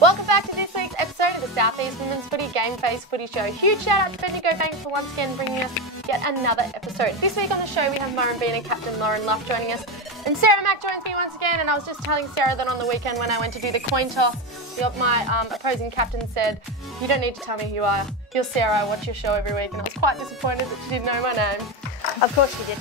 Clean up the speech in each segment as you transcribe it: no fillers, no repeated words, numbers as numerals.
Welcome back to this week's episode of the South East Women's Footy GameFace Footy Show. Huge shout out to Bendigo Bank for once again bringing us yet another episode. This week on the show we have Murrumbina and Captain Lauren Luff joining us, and Sarah Mack joins me once again. And I was just telling Sarah that on the weekend when I went to do the coin toss, my opposing captain said, "You don't need to tell me who you are. You're Sarah. I watch your show every week." And I was quite disappointed that she didn't know my name. Of course she did.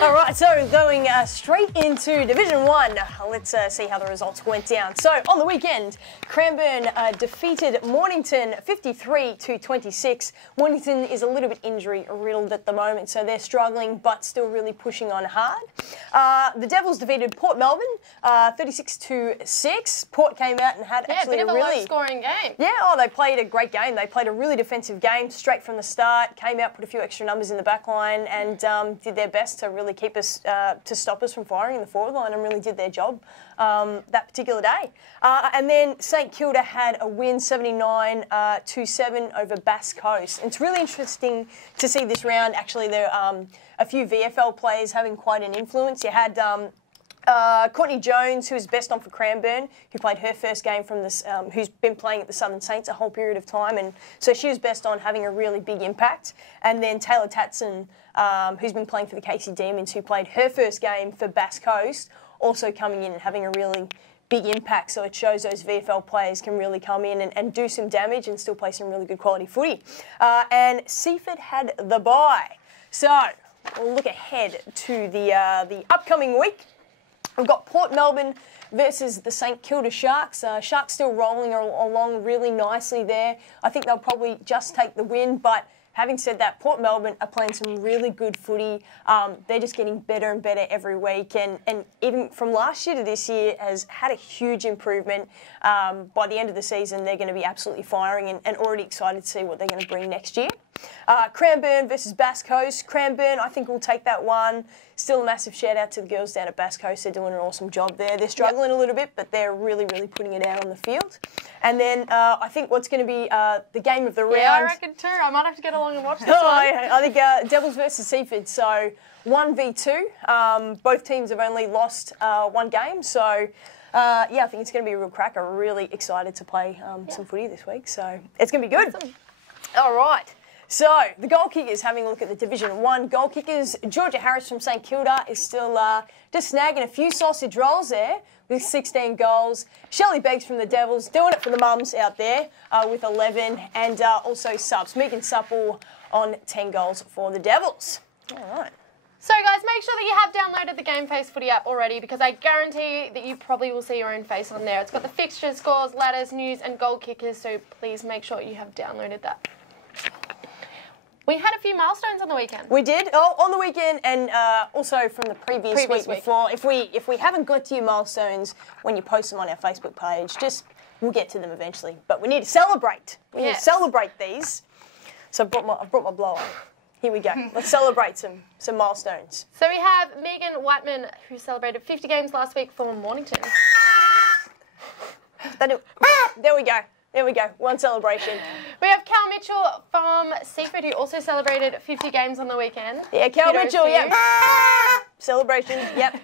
All right, so going straight into Division 1. Let's see how the results went down. So on the weekend, Cranbourne defeated Mornington 53-26. Mornington is a little bit injury-riddled at the moment, so they're struggling but still really pushing on hard. The Devils defeated Port Melbourne 36-6. Port came out and had actually a bit of a low-scoring game. Yeah, they played a great game. They played a really defensive game straight from the start, came out, put a few extra numbers in the back line and did their best to really keep us, to stop us from firing in the forward line, and really did their job that particular day. And then St Kilda had a win 79-7 over Bass Coast. And it's really interesting to see this round. Actually, there are a few VFL players having quite an influence. You had Courtney Jones, who is best on for Cranbourne, who played her first game from this, who's been playing at the Southern Saints a whole period of time, and so she was best on, having a really big impact. And then Taylor Tatson, who's been playing for the Casey Demons, who played her first game for Bass Coast, also coming in and having a really big impact. So it shows those VFL players can really come in and do some damage and still play some really good quality footy. And Seaford had the bye. So we'll look ahead to the upcoming week. We've got Port Melbourne versus the St Kilda Sharks. Sharks still rolling along really nicely there. I think they'll probably just take the win, but having said that, Port Melbourne are playing some really good footy. They're just getting better and better every week, and even from last year to this year has had a huge improvement. By the end of the season, they're going to be absolutely firing, and already excited to see what they're going to bring next year. Cranbourne versus Bass Coast. Cranbourne, I think, will take that one. Still a massive shout out to the girls down at Bass Coast. They're doing an awesome job there. They're struggling a little bit, but they're really, really putting it out on the field. And then I think what's going to be the game of the round. Yeah, I reckon too. I might have to get along and watch this one. I think Devils versus Seaford. So 1v2. Both teams have only lost one game. So yeah, I think it's going to be a real cracker. Really excited to play some footy this week. So it's going to be good. Awesome. All right. So, the goal kickers, having a look at the Division 1 goal kickers. Georgia Harris from St Kilda is still just snagging a few sausage rolls there with 16 goals. Shelley Beggs from the Devils doing it for the mums out there with 11. And also subs. Megan Supple on 10 goals for the Devils. All right. So guys, make sure that you have downloaded the GameFace Footy app already, because I guarantee that you probably will see your own face on there. It's got the fixtures, scores, ladders, news and goal kickers, so please make sure you have downloaded that. We had a few milestones on the weekend. We did. Oh, on the weekend, and also from the previous week before. If we haven't got to your milestones when you post them on our Facebook page, we'll get to them eventually. But we need to celebrate. We need to celebrate these. So I brought my blower. Here we go. Let's celebrate some milestones. So we have Megan Whiteman, who celebrated 50 games last week for Mornington. There we go. There we go. One celebration. We have Cal Mitchell from Seaford, who also celebrated 50 games on the weekend. Yeah, Cal Mitchell, yep. Celebration, yep.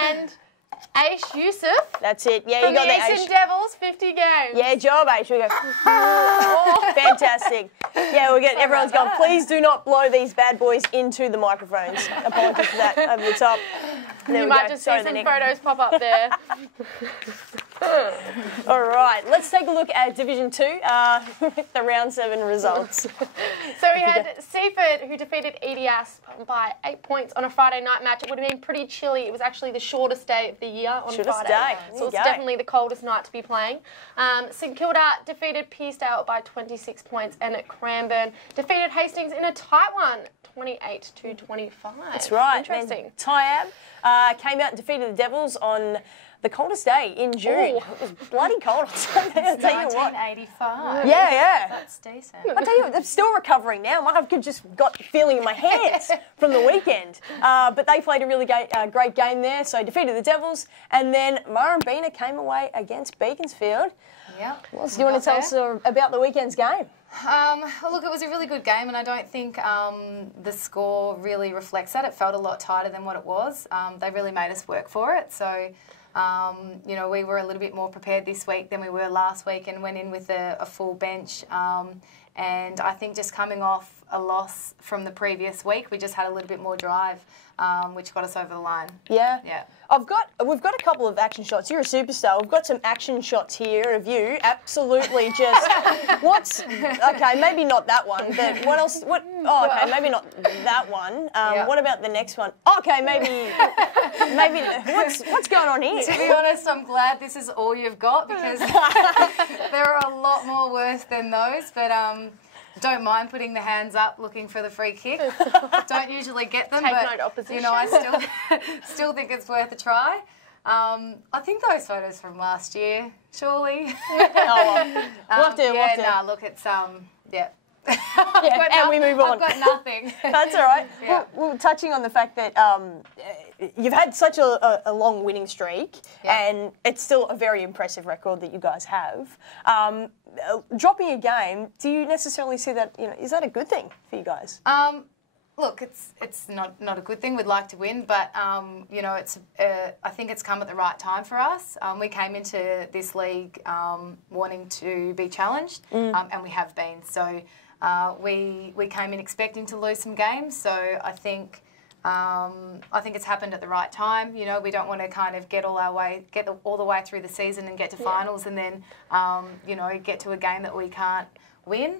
And Aish Yusuf. That's it. Yeah, you got that, Aish. From the Devils, 50 games. Yeah, job, Aish. We go. Oh, fantastic. Yeah, we're getting, everyone's going, please do not blow these bad boys into the microphones. Apologies for that over the top. There you might just see some photos pop up there. All right, let's take a look at Division 2, the round 7 results. So we had Seaford, who defeated EDS by 8 points on a Friday night match. It would have been pretty chilly. It was actually the shortest day of the year on Friday. So it's definitely the coldest night to be playing. St Kilda defeated Peasedale by 26 points, and at Cranbourne defeated Hastings in a tight one, 28-25. That's right. Interesting. Tyab came out and defeated the Devils on the coldest day in June. Ooh. It was bloody cold. I'll tell you what. 1985. Yeah. That's decent. I'll tell you what, I'm still recovering now. I've just got the feeling in my hands from the weekend. But they played a really great game there, so defeated the Devils. And then Murrumbina came away against Beaconsfield. Yeah. Well, do you want to tell us about the weekend's game? Well, look, it was a really good game, and I don't think the score really reflects that. It felt a lot tighter than what it was. They really made us work for it. So You know, we were a little bit more prepared this week than we were last week and went in with a full bench. And I think just coming off a loss from the previous week, we just had a little bit more drive, which got us over the line. Yeah. Yeah. We've got a couple of action shots. You're a superstar. We've got some action shots here of you. Absolutely just okay, maybe not that one, but what else? Okay, maybe not that one. What about the next one? Okay, maybe what's going on here? To be honest, I'm glad this is all you've got because there are a lot more worse than those, but don't mind putting the hands up looking for the free kick. Don't usually get them, but you know, I still think it's worth a try. I think those photos from last year, surely. Look, it's yeah. And we move on. I've got nothing. That's all right. Yeah. We're touching on the fact that you've had such a long winning streak, and it's still a very impressive record that you guys have. Dropping a game, do you necessarily see that? You know, is that a good thing for you guys? Look, it's not a good thing. We'd like to win, but you know, I think it's come at the right time for us. We came into this league wanting to be challenged, and we have been. So we came in expecting to lose some games. So I think it's happened at the right time. You know, we don't want to kind of get all the way through the season and get to finals, and then you know, get to a game that we can't win.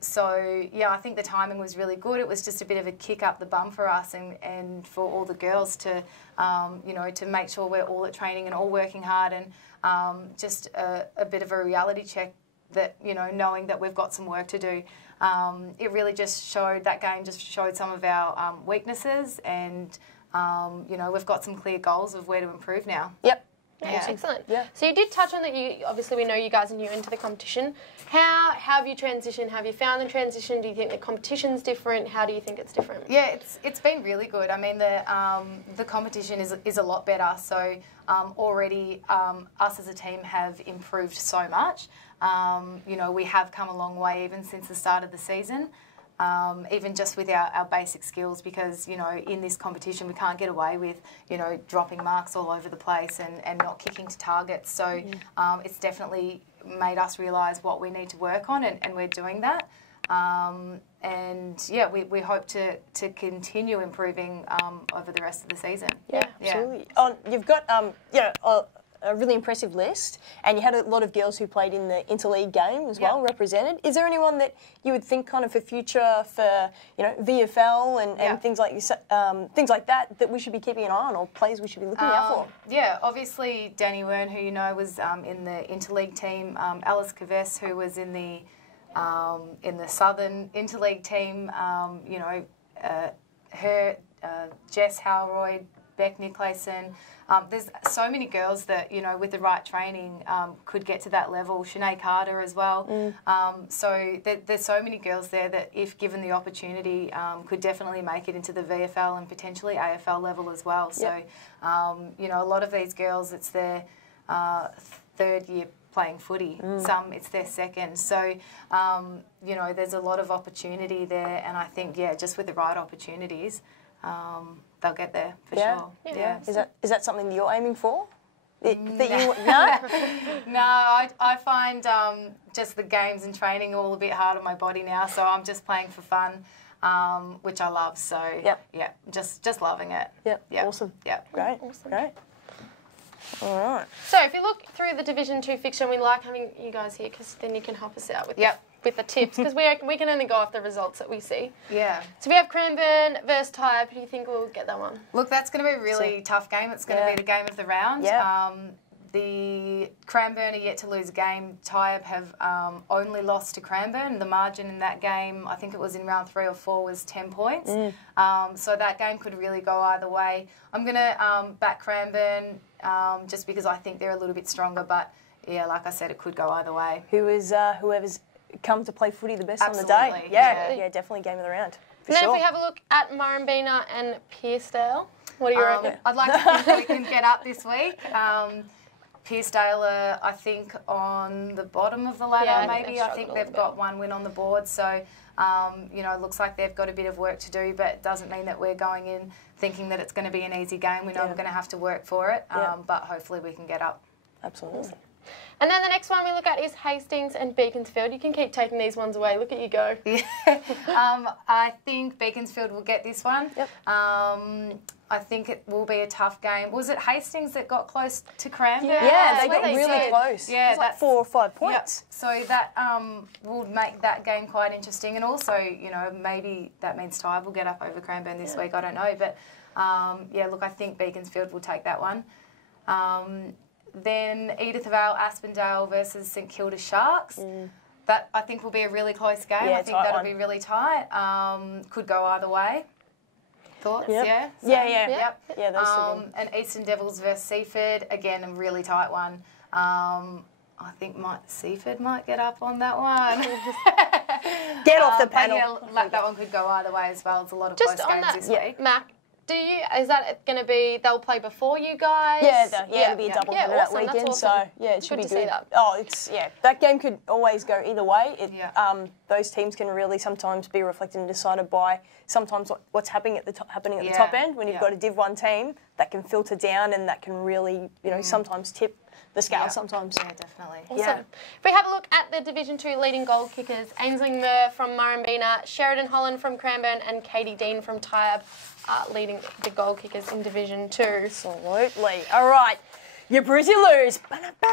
So yeah, I think the timing was really good. It was just a bit of a kick up the bum for us and for all the girls to you know, to make sure we're all at training and all working hard, and just a bit of a reality check that, you know, knowing that we've got some work to do. It really just showed, that game just showed some of our weaknesses, and you know, we've got some clear goals of where to improve now. Yep. Yeah. Excellent. Yeah. So you did touch on that. Obviously we know you guys are new into the competition. How have you transitioned? Have you found the transition? Do you think the competition's different? How do you think it's different? Yeah, it's been really good. I mean, the competition is a lot better. So already us as a team have improved so much. You know, we have come a long way even since the start of the season. Even just with our basic skills, because, you know, in this competition we can't get away with, you know, dropping marks all over the place and not kicking to targets. So it's definitely made us realise what we need to work on, and we're doing that. And yeah, we hope to continue improving over the rest of the season. Yeah, absolutely. You've got a really impressive list, and you had a lot of girls who played in the interleague game as well, represented. Is there anyone that you would think kind of for future, for, you know, VFL and things like that we should be keeping an eye on, or players we should be looking out for? Yeah, obviously Danny Wern, who you know was in the interleague team, Alice Kavess, who was in the Southern interleague team, you know, her, Jess Howroyd, Beck Nicklason. There's so many girls that, you know, with the right training could get to that level. Shanae Carter as well. So there's so many girls there that, if given the opportunity, could definitely make it into the VFL and potentially AFL level as well. So, you know, a lot of these girls, it's their third year playing footy. Some, it's their second. So, you know, there's a lot of opportunity there, and I think, just with the right opportunities, they'll get there for sure. Yeah. Is that something that you're aiming for? No? No, I find just the games and training all a bit hard on my body now, so I'm just playing for fun, which I love. So yeah, just loving it. Yep. Awesome. Yep. Great. Awesome. Great. All right. So if you look through the Division 2 fixture, we like having you guys here because then you can help us out with with the tips, because we can only go off the results that we see. Yeah. So we have Cranbourne versus Tyab. Who do you think will get that one? Look, that's going to be a really tough game. It's going to be the game of the round. The Cranbourne are yet to lose a game. Tyab have only lost to Cranbourne. The margin in that game, I think it was in round 3 or 4, was 10 points. So that game could really go either way. I'm going to back Cranbourne just because I think they're a little bit stronger. But yeah, like I said, it could go either way. Whoever's come to play footy the best on the day. Yeah, definitely game of the round. And then if we have a look at Murrumbina and Pearcedale, what do you reckon? I'd like to think that we can get up this week. Pearcedale are, I think, on the bottom of the ladder, Yeah, maybe. I think they've got 1 win on the board. So, you know, it looks like they've got a bit of work to do, but it doesn't mean that we're going in thinking that it's going to be an easy game. We know we're going to have to work for it, but hopefully we can get up. Absolutely. And then the next one we look at is Hastings and Beaconsfield. You can keep taking these ones away. Look at you go. Yeah. I think Beaconsfield will get this one. Yep. I think it will be a tough game. Was it Hastings that got close to Cranbourne? Yeah, they got That's what really said. close. Yeah, it was like that's 4 or 5 points. Yep. So that will make that game quite interesting. And also, you know, maybe that means Tive will get up over Cranbourne this week. I don't know. But, yeah, look, I think Beaconsfield will take that one. Then Edith Vale, Aspendale versus St Kilda Sharks. That, I think, will be a really close game. Yeah, I think that'll be really tight. Could go either way. Thoughts? Yep. Yeah? So, Yeah. Yep. Yeah, those two. And Eastern Devils versus Seaford. Again, a really tight one. I think Seaford might get up on that one. Get off the panel. Yeah, like that one could go either way as well. It's a lot of Just close on games that, this week. Mac, is that going to be, they'll play before you guys? Yeah, it'll be a double header that awesome. That's weekend. awesome. So yeah, it should Good be to good. see that. Oh, that game could always go either way. Those teams can really sometimes be reflected and decided by sometimes what's happening at the top end when you've got a Div 1 team that can filter down and that can really, you know, sometimes tip the scale sometimes. Yeah, definitely. Awesome. Yeah. If we have a look at the Division 2 leading goal kickers, Ainsley Murr from Murrumbina, Sheridan Holland from Cranbourne and Katie Dean from Tyab leading the goal kickers in Division 2. Absolutely. All right. You bruise, you lose. Ba-da-ba.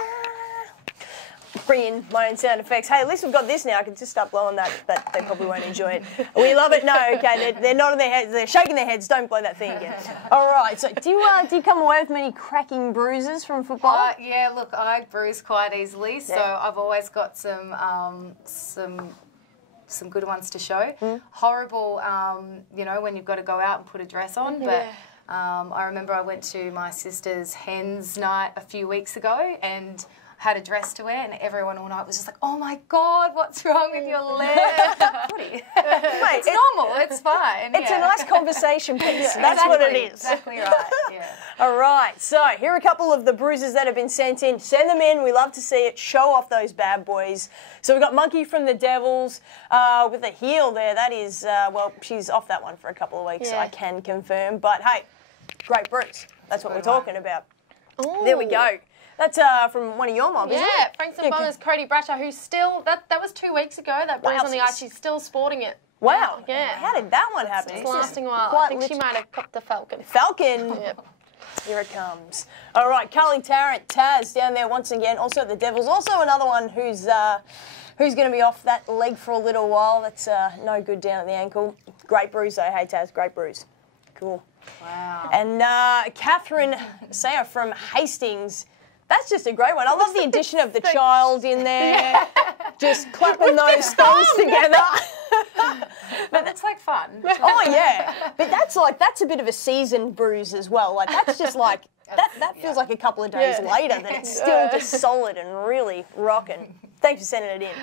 Bring in my own sound effects. Hey, at least we've got this now. I can just start blowing that, but they probably won't enjoy it. We love it. No, okay. They're nodding their heads. They're shaking their heads. Don't blow that thing again. All right. So, do you come away with many cracking bruises from football? Yeah. Look, I bruise quite easily, so I've always got some good ones to show. Horrible, you know, when you've got to go out and put a dress on, but. I remember I went to my sister's hens night a few weeks ago and had a dress to wear, and everyone all night was just like, "Oh my God, what's wrong with your leg?" Footy. It's normal. It's fine. It's a nice conversation piece. That's what it is. Exactly right. Yeah. All right. So here are a couple of the bruises that have been sent in. Send them in. We love to see it. Show off those bad boys. So we've got Monkey from the Devils with a heel there. That is, well, she's off that one for a couple of weeks. I can confirm. But hey, great bruise. That's what we're talking about. Ooh. There we go. That's from one of your mobs, isn't it? Yeah, Frankston Bombers, Cody Bradshaw, who's still, that was 2 weeks ago, that bruise on the ice, she's still sporting it. Wow. Yeah. How did that one happen? It's lasting a while. I think she might have copped the Falcon. Falcon. Yep. Here it comes. All right, Carly Tarrant, Taz down there once again. Also the Devils. Also another one who's going to be off that leg for a little while. That's no good down at the ankle. Great bruise though. Hey Taz, great bruise. Cool. Wow. And Catherine Sayer from Hastings. That's just a great one. I love the addition of the child in there. Just clapping those thumbs together. But it's like fun. Oh yeah, but that's a bit of a seasoned bruise as well. Like that's just like that feels like a couple of days later that it's still just solid and really rocking. Thanks for sending it in.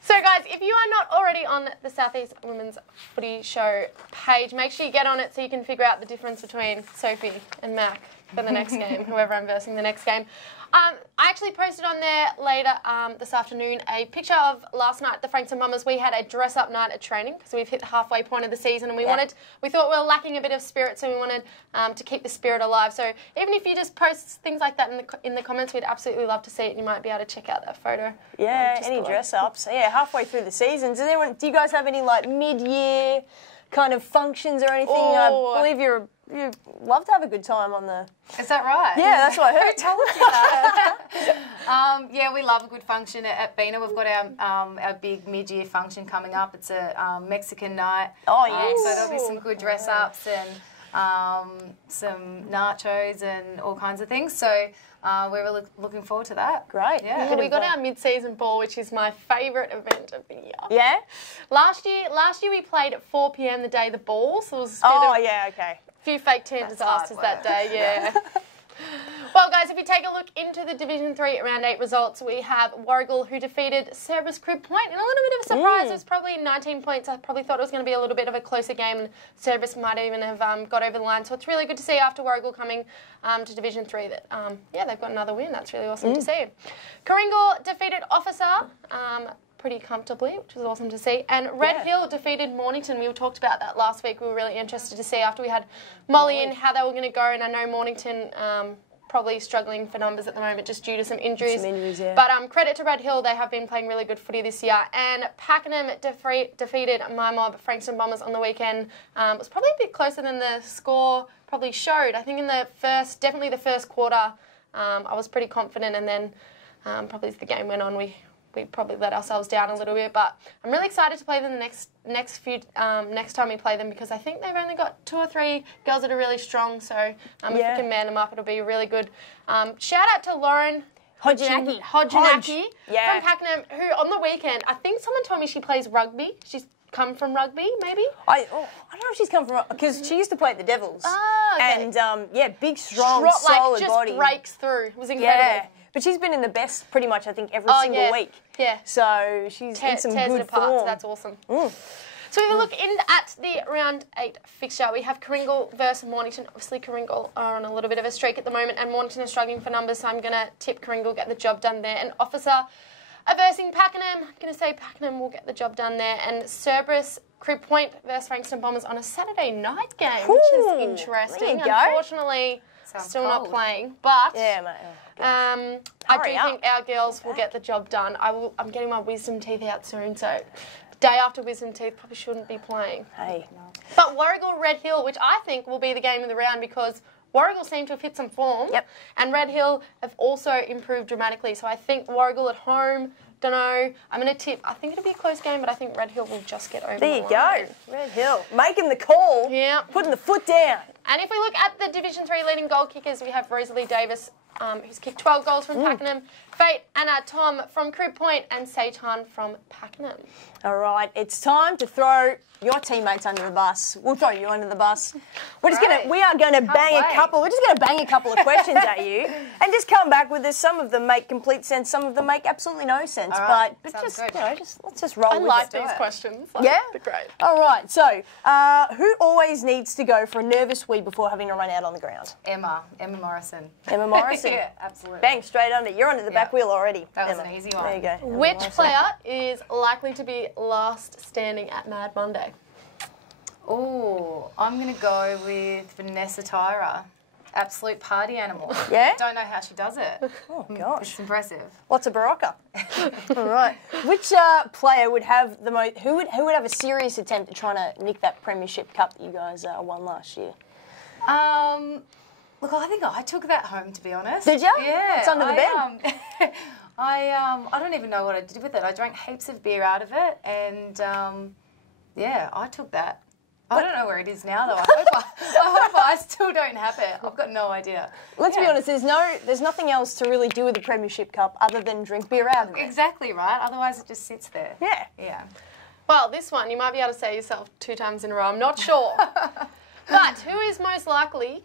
So guys, if you are not already on the Southeast Women's Footy Show page, make sure you get on it so you can figure out the difference between Sophie and Mac for the next game, whoever I'm versing the next game. I actually posted on there later this afternoon a picture of last night, the Frankston Bombers. We had a dress-up night at training because we've hit the halfway point of the season, and we thought we were lacking a bit of spirit, so we wanted to keep the spirit alive. So even if you just post things like that in the comments, we'd absolutely love to see it. You might be able to check out that photo. Yeah, any dress-ups. Yeah, halfway through the season. Do you guys have any like mid-year kind of functions or anything? Oh. I believe you love to have a good time on the... Is that right? Yeah, that's what I heard. Who told you that? Yeah, we love a good function at Bina. We've got our big mid-year function coming up. It's a Mexican night. Oh, yes. So there'll be some good dress-ups and some nachos and all kinds of things. So we're really looking forward to that. Great. Yeah, we got our mid-season ball, which is my favourite event of the year. Yeah? Last year we played at 4 p.m. the day of the ball, so it was a bit of yeah, okay. a few fake team disasters that day, yeah. Well, guys, if you take a look into the Division 3 Round 8 results, we have Warragul, who defeated Cerberus Crib Point in a little bit of a surprise. It was probably 19 points. I probably thought it was going to be a little bit of a closer game, and Cerberus might even have got over the line. So it's really good to see after Warragul coming to Division 3 that, they've got another win. That's really awesome to see. Coringal defeated Officer pretty comfortably, which was awesome to see. And Red Hill defeated Mornington. We talked about that last week. We were really interested to see after we had Molly in how they were going to go. And I know Mornington probably struggling for numbers at the moment just due to some injuries. But credit to Red Hill. They have been playing really good footy this year. And Pakenham defeated my mob, Frankston Bombers, on the weekend. It was probably a bit closer than the score probably showed. I think in the definitely the first quarter, I was pretty confident. And then probably as the game went on, we probably let ourselves down a little bit, but I'm really excited to play them the next time we play them, because I think they've only got 2 or 3 girls that are really strong. So if we can man them up, it'll be really good. Shout out to Lauren Hodgenacki from Pakenham, who on the weekend, I think someone told me she plays rugby. She's come from rugby, maybe? I don't know if she's come from, because she used to play at the Devils. Oh, okay. And big, strong, solid body. Just breaks through. It was incredible. Yeah. But she's been in the best pretty much, I think, every single week. Yeah. So she's in some good form. So that's awesome. So if we look in at the Round 8 fixture, we have Coringal versus Mornington. Obviously, Coringal are on a little bit of a streak at the moment, and Mornington are struggling for numbers, so I'm going to tip Coringal, get the job done there. And Officer versing Pakenham. I'm going to say Pakenham will get the job done there. And Cerberus Crib Point versus Frankston Bombers on a Saturday night game, which is interesting. There you go. Unfortunately, still not playing, but yeah, mate. I do think our girls will get the job done. I'm getting my wisdom teeth out soon, so day after wisdom teeth probably shouldn't be playing. Hey. But Warragul Red Hill, which I think will be the game of the round, because Warragul seem to have hit some form, and Red Hill have also improved dramatically. So I think Warragul at home, don't know. I'm going to tip. I think it'll be a close game, but I think Red Hill will just get over. There you go, Red Hill making the call. Yeah, putting the foot down. And if we look at the Division 3 leading goal kickers, we have Rosalie Davis, who's kicked 12 goals from Pakenham, Fate, Anna Tom from Crib Point, and Satan from Pakenham. All right, it's time to throw your teammates under the bus. We'll throw you under the bus. We are going to bang a couple. We're just going to bang a couple of questions at you, and just come back with us. Some of them make complete sense. Some of them make absolutely no sense. Right. But just let's just roll with it. I like these questions. Yeah, they're great. All right. So, who always needs to go for a nervous wee before having to run out on the ground? Emma Morrison. Emma Morrison. Yeah, absolutely. Bang, straight under. You're under the back wheel already. That was Emma. an easy one. There you go. Emma Which Morrison. player is likely to be last standing at Mad Monday? Oh, I'm going to go with Vanessa Tyra. Absolute party animal. Yeah? Don't know how she does it. Oh, gosh. It's impressive. Lots of Barocca. All right. Which player would have the most? Who would have a serious attempt at trying to nick that Premiership Cup that you guys won last year? Look, I think I took that home, to be honest. Did you? Yeah. It's under the bed. I don't even know what I did with it. I drank heaps of beer out of it, and I took that. I don't know where it is now, though. I hope I still don't have it. I've got no idea. Let's be honest. There's nothing else to really do with the Premiership Cup other than drink beer out of it. Exactly right. Otherwise, it just sits there. Yeah. Yeah. Well, this one you might be able to say yourself 2 times in a row. I'm not sure. But who is most likely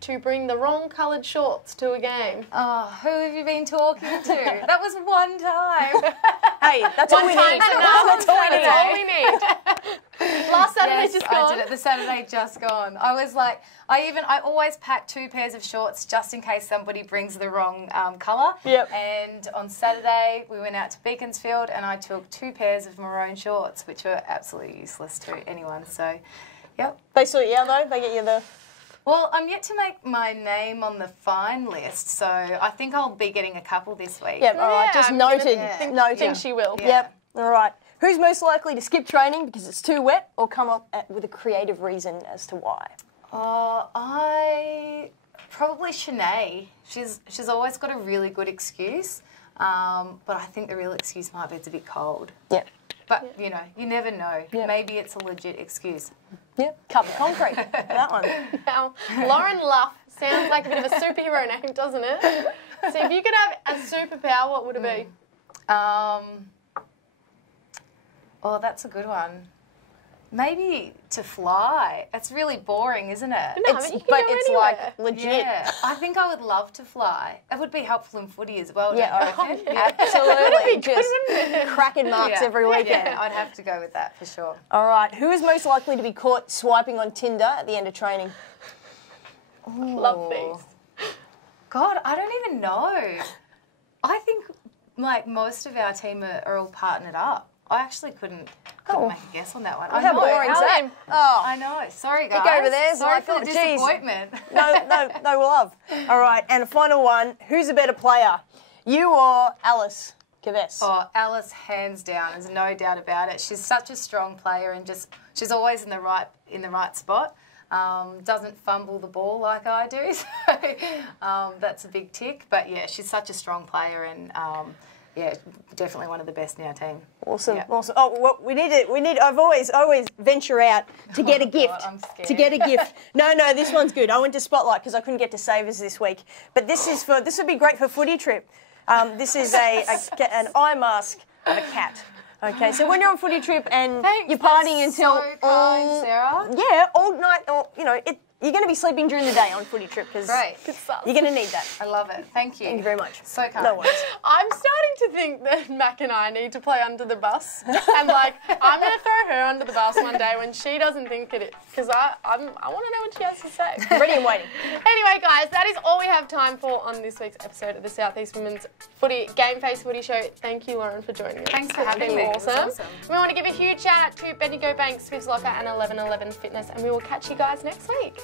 to bring the wrong coloured shorts to a game? Oh, who have you been talking to? That was one time. Hey, that's all we need. That's all we need. Last Saturday just gone. I did it. The Saturday just gone. I was like, I always pack 2 pairs of shorts just in case somebody brings the wrong colour. Yep. And on Saturday we went out to Beaconsfield and I took 2 pairs of maroon shorts, which were absolutely useless to anyone. So, yep. They sort you out though. They get you the. Well, I'm yet to make my name on the fine list, so I think I'll be getting a couple this week. Yep. All right. Just noted. I think she will. Yeah. Yep. All right. Who's most likely to skip training because it's too wet, or come up with a creative reason as to why? I probably Shanae. She's always got a really good excuse, but I think the real excuse might be it's a bit cold. Yeah. But you know, you never know. Maybe it's a legit excuse. Yeah. Cup of concrete. That one. Now, Lauren Luff sounds like a bit of a superhero name, doesn't it? So if you could have a superpower, what would it be? Oh, that's a good one. Maybe to fly. It's really boring, isn't it? No, I mean, you can But go it's anywhere. like legit. Yeah, I think I would love to fly. It would be helpful in footy as well, Yeah, don't you reckon? absolutely. That'd be good, wouldn't it? Cracking marks Yeah. every weekend. Yeah, I'd have to go with that for sure. All right, who is most likely to be caught swiping on Tinder at the end of training? Love these. God, I don't even know. I think like most of our team are all partnered up. I actually couldn't make a guess on that one. I How know. boring is that? Oh, I know. Sorry, guys. Look over there, Sorry like, for the geez. disappointment. no love. All right, and a final one. Who's a better player, you or Alice Kavess? Oh, Alice, hands down. There's no doubt about it. She's such a strong player, and she's always in the right spot. Doesn't fumble the ball like I do, so that's a big tick. But yeah, she's such a strong player, and yeah, definitely one of the best in our team. Awesome, Yeah. awesome. Oh, well, we need. I've always venture out to get a gift. I'm scared. To get a gift. No, this one's good. I went to Spotlight because I couldn't get to Savers this week. But this would be great for footy trip. This is an eye mask of a cat. Okay, so when you're on footy trip and Thanks, you're partying that's until so kind, Sarah. all night, or you're going to be sleeping during the day on footy trip because Great. you're going to need that. I love it. Thank you. Thank you very much. So kind. No worries. I'm starting to think that Mac and I need to play under the bus. And like, I'm going to throw her under the bus one day when she doesn't think it is. Because I want to know what she has to say. Ready and waiting. Anyway, guys, that is all we have time for on this week's episode of the Southeast Women's GameFace Footy Show. Thank you, Lauren, for joining us. Thanks for It's having been me. It was awesome. We want to give a huge shout out to Bendigo Bank, Swivs Locker, and 1111 Fitness, and we will catch you guys next week.